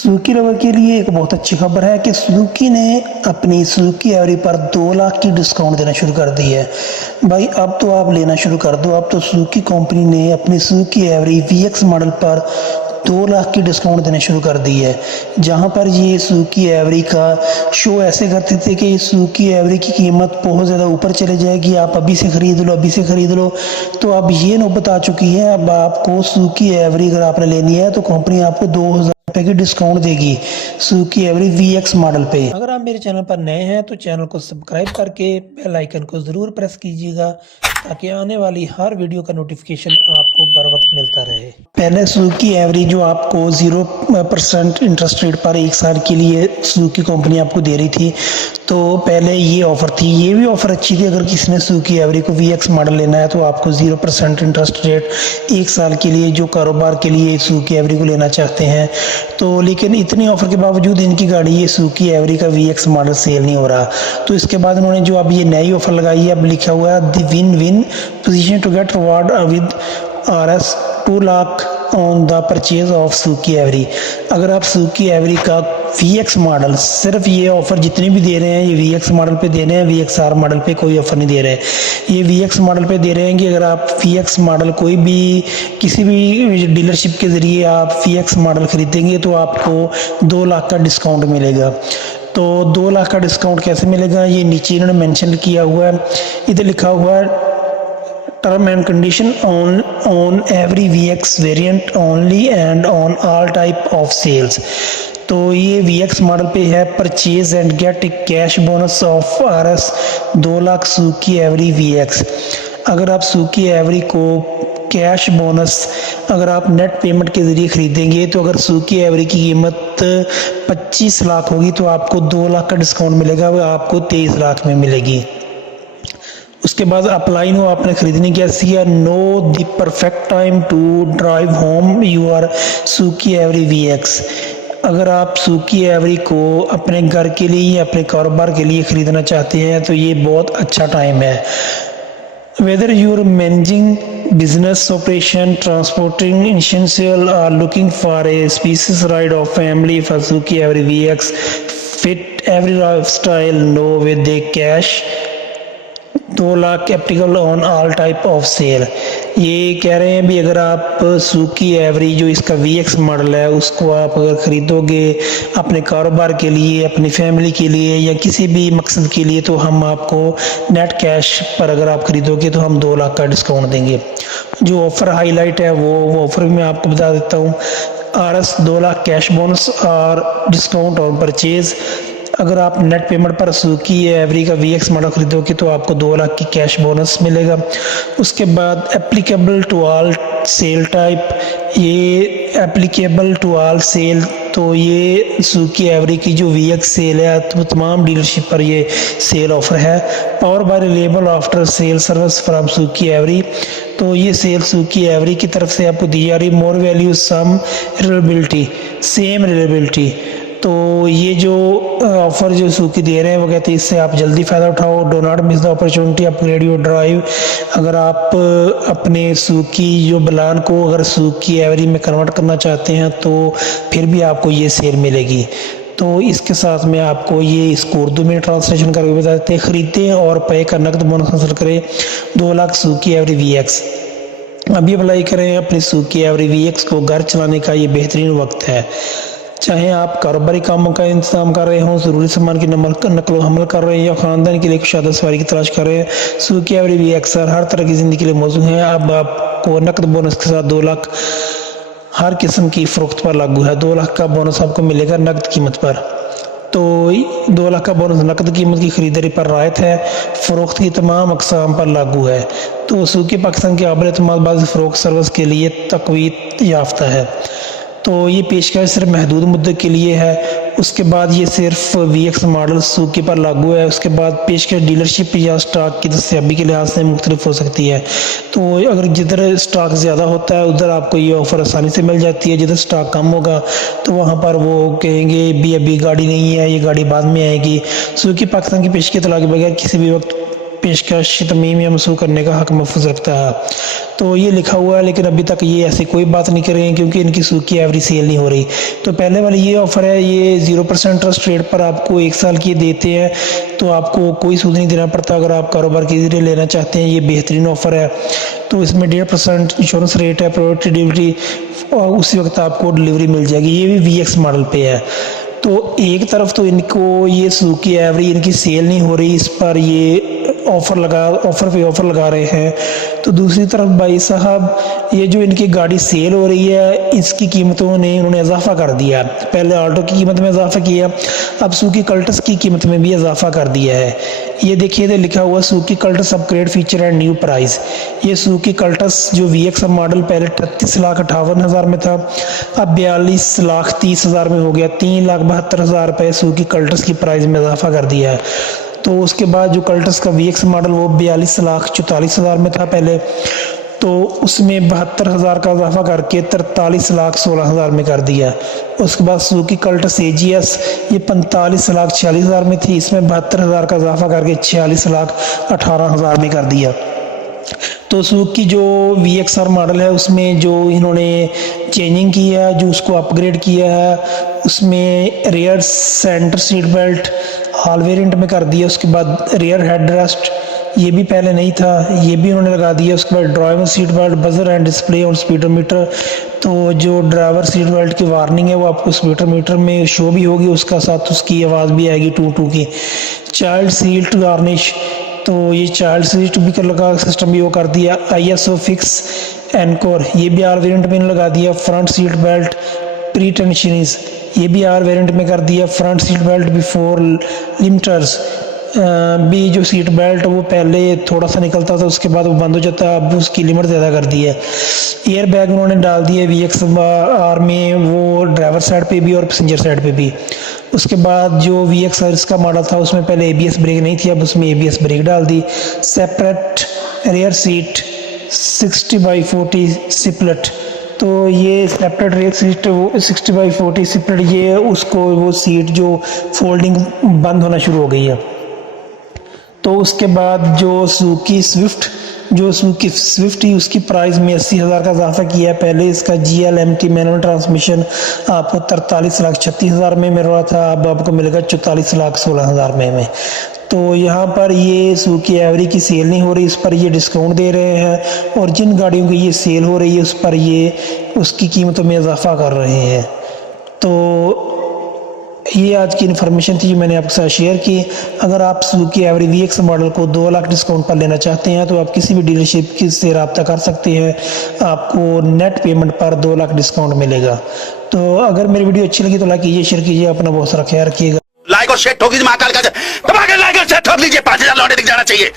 Suzuki lover के लिए एक बहुत अच्छी खबर है कि सुजुकी ने अपनी सुजुकी एवरी पर 2 लाख की डिस्काउंट देना शुरू कर दी है। भाई अब तो आप लेना शुरू कर दो। अब तो सुजुकी कंपनी ने अपनी सुजुकी एवरी वीएक्स मॉडल पर 2 लाख की डिस्काउंट देना शुरू कर दी है। जहां पर ये सुजुकी एवरी का शो ऐसे करते थे कि सुजुकी एवरी की कीमत बहुत ज़्यादा ऊपर चले जाएगी, आप अभी से ख़रीद लो, अभी से ख़रीद लो। तो अब ये नौबत आ चुकी है। अब आपको सुजुकी एवरी अगर आपने लेनी है तो कंपनी आपको 2000 रुपये की डिस्काउंट देगी सुजुकी एवरी वीएक्स मॉडल पे। अगर आप मेरे चैनल पर नए हैं तो चैनल को सब्सक्राइब करके बेल आइकन को ज़रूर प्रेस कीजिएगा ताकि आने वाली हर वीडियो का नोटिफिकेशन आपको बर वक्त मिलता रहे। पहले सुजुकी एवरी जो आपको 0% इंटरेस्ट रेट पर 1 साल के लिए सुजुकी कंपनी आपको दे रही थी, तो पहले ये ऑफ़र थी। ये भी ऑफ़र अच्छी थी। अगर किसी ने सुजुकी एवरी को वीएक्स मॉडल लेना है तो आपको 0% इंटरेस्ट रेट 1 साल के लिए जो कारोबार के लिए सुजुकी एवरी को लेना चाहते हैं। तो लेकिन इतनी ऑफ़र के बावजूद इनकी गाड़ी ये सुजुकी एवरी का वीएक्स मॉडल सेल नहीं हो रहा। तो इसके बाद उन्होंने जो अब ये नई ऑफ़र लगाई है, अब लिखा हुआ है the win win position to get reward with RS 2 lakh on the purchase of Suzuki Every. अगर आप सुजुकी एवरी का वीएक्स मॉडल, सिर्फ ये ऑफ़र जितने भी दे रहे हैं ये वीएक्स मॉडल पे दे रहे हैं, वीएक्सआर मॉडल पे कोई ऑफ़र नहीं दे रहे हैं। ये वीएक्स मॉडल पे दे रहे हैं कि अगर आप वीएक्स मॉडल कोई भी किसी भी डीलरशिप के ज़रिए आप वीएक्स मॉडल खरीदेंगे तो आपको 2 लाख का डिस्काउंट मिलेगा। तो 2 लाख का डिस्काउंट कैसे मिलेगा, ये नीचे इन्होंने मेंशन किया हुआ है। इधर लिखा हुआ है term and condition on Every VX variant only and on all type of sales. तो ये वीएक्स मॉडल पे है, purchase and get cash bonus of RS 2 lakh Suzuki Every VX. अगर आप सुजुकी एवरी को कैश बोनस अगर आप नेट पेमेंट के ज़रिए ख़रीदेंगे तो अगर सुजुकी एवरी की कीमत 25 लाख होगी तो आपको 2 लाख का डिस्काउंट मिलेगा, वो आपको 23 लाख में मिलेगी। उसके बाद अप्लाई नो आपने खरीदने की है। Now the perfect time to drive home your Suzuki Every VX. अगर आप सुजुकी एवरी को अपने घर के लिए या अपने कारोबार के लिए ख़रीदना चाहते हैं तो ये बहुत अच्छा टाइम है। Whether you are managing business operation, transporting essential, or looking for a spacious ride of family for Suzuki Every VX fit every lifestyle, no with the cash 2 lakh applicable on all type of sale. ये कह रहे हैं भी अगर आप Suzuki every जो इसका VX model है उसको आप अगर ख़रीदोगे अपने कारोबार के लिए, अपनी फैमिली के लिए या किसी भी मकसद के लिए तो हम आपको नेट कैश पर अगर आप ख़रीदोगे तो हम 2 लाख का डिस्काउंट देंगे। जो ऑफ़र हाईलाइट है वो ऑफ़र भी मैं आपको बता देता हूँ। RS 2 लाख कैश बोनस और डिस्काउंट ऑन परचेज़। अगर आप नेट पेमेंट पर सुजुकी एवरी का वीएक्स मॉडल खरीदोगे तो आपको 2 लाख की कैश बोनस मिलेगा। उसके बाद applicable to all sale type, ये एप्लीकेबल टू ऑल सेल तो ये सुजुकी एवरी की जो वीएक्स सेल है तो तमाम डीलरशिप पर ये सेल ऑफर है। Power bye reliable after sale service from Suzuki every, तो ये सेल सुजुकी एवरी की तरफ से आपको दी जा रही। मोर वैल्यू सम रिलायबिलिटी सेम रिलायबिलिटी। तो ये जो ऑफ़र जो सुजुकी दे रहे हैं वो कहते हैं इससे आप जल्दी फ़ायदा उठाओ। Do not miss the opportunity upgrade your drive. अगर आप अपने सुजुकी जो बलान को अगर सुजुकी एवरी में कन्वर्ट करना चाहते हैं तो फिर भी आपको ये सेल मिलेगी। तो इसके साथ में आपको ये इसको उर्दू में ट्रांसलेशन करके बता देते हैं। ख़रीदें और पे का नकद बोनस हासिल करें 2 लाख सुजुकी एवरी वीएक्स। अभी अप्लाई करें अपनी सुजुकी एवरी वीएक्स को। घर चलाने का ये बेहतरीन वक्त है। चाहे आप कारोबारी कामों का इंतजाम कर रहे हों, ज़रूरी सामान की नकलो हमल कर रहे हैं या ख़ानदान के लिए कुछ शादी सवारी की तलाश कर रहे हैं, सुजुकी एवरी वीएक्स हर तरह की ज़िंदगी के लिए मौजूद हैं। अब आपको नकद बोनस के साथ 2 लाख हर किस्म की फ़रोख्त पर लागू है। 2 लाख का बोनस आपको मिलेगा नकद कीमत पर। तो 2 लाख का बोनस नकद कीमत की खरीदारी पर रायत है, फ़रोख्त की तमाम अक़साम पर लागू है। तो सुजुकी पाकिस्तान के काबिल एतमाद बाज़ फ़रोख्त सर्विस के लिए तक़वीत याफ्ता है। तो ये पेशकश सिर्फ महदूद मुद्दत के लिए है। उसके बाद ये सिर्फ वीएक्स मॉडल सुजुकी पर लागू है। उसके बाद पेशकश डीलरशिप या स्टॉक की दस्तयाबी के लिहाज से मुख्तलिफ हो सकती है। तो अगर जिधर स्टॉक ज़्यादा होता है उधर आपको ये ऑफ़र आसानी से मिल जाती है। जिधर स्टॉक कम होगा तो वहाँ पर वो कहेंगे भी अभी गाड़ी नहीं है, ये गाड़ी बाद में आएगी। सुजुकी पाकिस्तान की पेशकश के इत्तला के बगैर किसी भी वक्त पेशकश तरमीम या मंसूख करने का हक महफूज रखता है। तो ये लिखा हुआ है, लेकिन अभी तक ये ऐसी कोई बात नहीं कर रहे हैं क्योंकि इनकी सुजुकी एवरी सेल नहीं हो रही। तो पहले वाली ये ऑफ़र है, ये 0% इंटरेस्ट रेट पर आपको 1 साल की देते हैं, तो आपको कोई सूद नहीं देना पड़ता अगर आप कारोबार के ज़रिए लेना चाहते हैं। ये बेहतरीन ऑफ़र है। तो इसमें 1.5% इंश्योरेंस रेट है, प्रायोरिटी डिलीवरी, और उसी वक्त आपको डिलीवरी मिल जाएगी। ये भी VX मॉडल पे है। तो एक तरफ तो इनको ये सुजुकी एवरी इनकी सेल नहीं हो रही, इस पर ये ऑफ़र लगा रहे हैं। तो दूसरी तरफ भाई साहब ये जो इनकी गाड़ी सेल हो रही है, इसकी कीमतों ने इन्होंने इजाफा कर दिया। पहले ऑल्टो की कीमत में इजाफा किया, अब सुजुकी कल्टस की कीमत में भी इजाफा कर दिया है। ये देखिए इधर लिखा हुआ Suzuki Cultus upgrade feature and new price. ये सुजुकी कल्टस जो VX मॉडल पहले 38,58,000 में था, अब 42,30,000 में हो गया। 3,72,000 रुपये सुजुकी कल्टस की प्राइस में इजाफा कर दिया है। तो उसके बाद जो कल्टस का VX मॉडल वो 42,44,000 में था पहले, तो उसमें 72,000 का इजाफा करके 43,16,000 में कर दिया। उसके बाद सुजुकी कल्टस AGS ये 45,46,000 में थी, इसमें 72,000 का इजाफा करके 46,18,000 में कर दिया। तो सुजुकी जो VXR मॉडल है उसमें जो इन्होंने चेंजिंग की है, जो उसको अपग्रेड किया है, उसमें रियर सेंटर सीट बेल्ट हाल वेरिएंट में कर दिया। उसके बाद रियर हेड रेस्ट ये भी पहले नहीं था, ये भी उन्होंने लगा दिया। उसके बाद driver seat belt, buzzer and display और स्पीडोमीटर। तो जो ड्राइवर सीट बेल्ट की वार्निंग है वो आपको स्पीडोमीटर में शो भी होगी, उसका साथ उसकी आवाज़ भी आएगी टू टू की। चाइल्ड सीट गार्निश, तो ये चाइल्ड सीट भी का सिस्टम भी वो कर दिया। ISO फिक्स एनकोर ये भी आर वेरिएंट में लगा दिया। फ्रंट सीट बेल्ट प्री टेंशनीज ये भी आर वेरिएंट में कर दिया। Front seat belt before limiters भी जो सीट बेल्ट वो पहले थोड़ा सा निकलता था, उसके बाद वो बंद हो जाता है, अब उसकी लिमिट ज़्यादा कर दी है। एयर बैग उन्होंने डाल दिए VXR में, वो ड्राइवर साइड पे भी और पैसेंजर साइड पे भी। उसके बाद जो VXR इसका मॉडल था उसमें पहले ABS ब्रेक नहीं थी, अब उसमें ABS ब्रेक डाल दी। सेपरेट रियर सीट 60/40 स्प्लिट, तो ये सेपरेट रियर सीट वो 60/40 स्प्लिट, ये उसको वो सीट जो फोल्डिंग बंद होना शुरू हो गई है। तो उसके बाद जो सुजुकी स्विफ्ट ही उसकी प्राइस में 80,000 का इजाफा किया है। पहले इसका GLMT मैनुअल ट्रांसमिशन आपको 43,36,000 में मिल रहा था, अब आपको मिलेगा 44,16,000 में। तो यहाँ पर ये सुजुकी एवरी की सेल नहीं हो रही, इस पर ये डिस्काउंट दे रहे हैं, और जिन गाड़ियों की ये सेल हो रही है उस पर ये उसकी कीमतों में इजाफा कर रहे हैं। तो ये आज की इन्फॉर्मेशन थी जो मैंने आपके साथ शेयर की। अगर आप सुजुकी एवरी VX मॉडल को 2 लाख डिस्काउंट पर लेना चाहते हैं तो आप किसी भी डीलरशिप से रब्ता कर सकते हैं, आपको नेट पेमेंट पर 2 लाख डिस्काउंट मिलेगा। तो अगर मेरी वीडियो अच्छी लगी तो लाइक कीजिए, शेयर कीजिए, अपना बहुत सारा ख्याल रखिएगा। लाइक और शेयर ठोक लीजिए, महाकाल का दबा के लाइक और शेयर ठोक लीजिए, 5,000 लौटे दिख जाना चाहिए।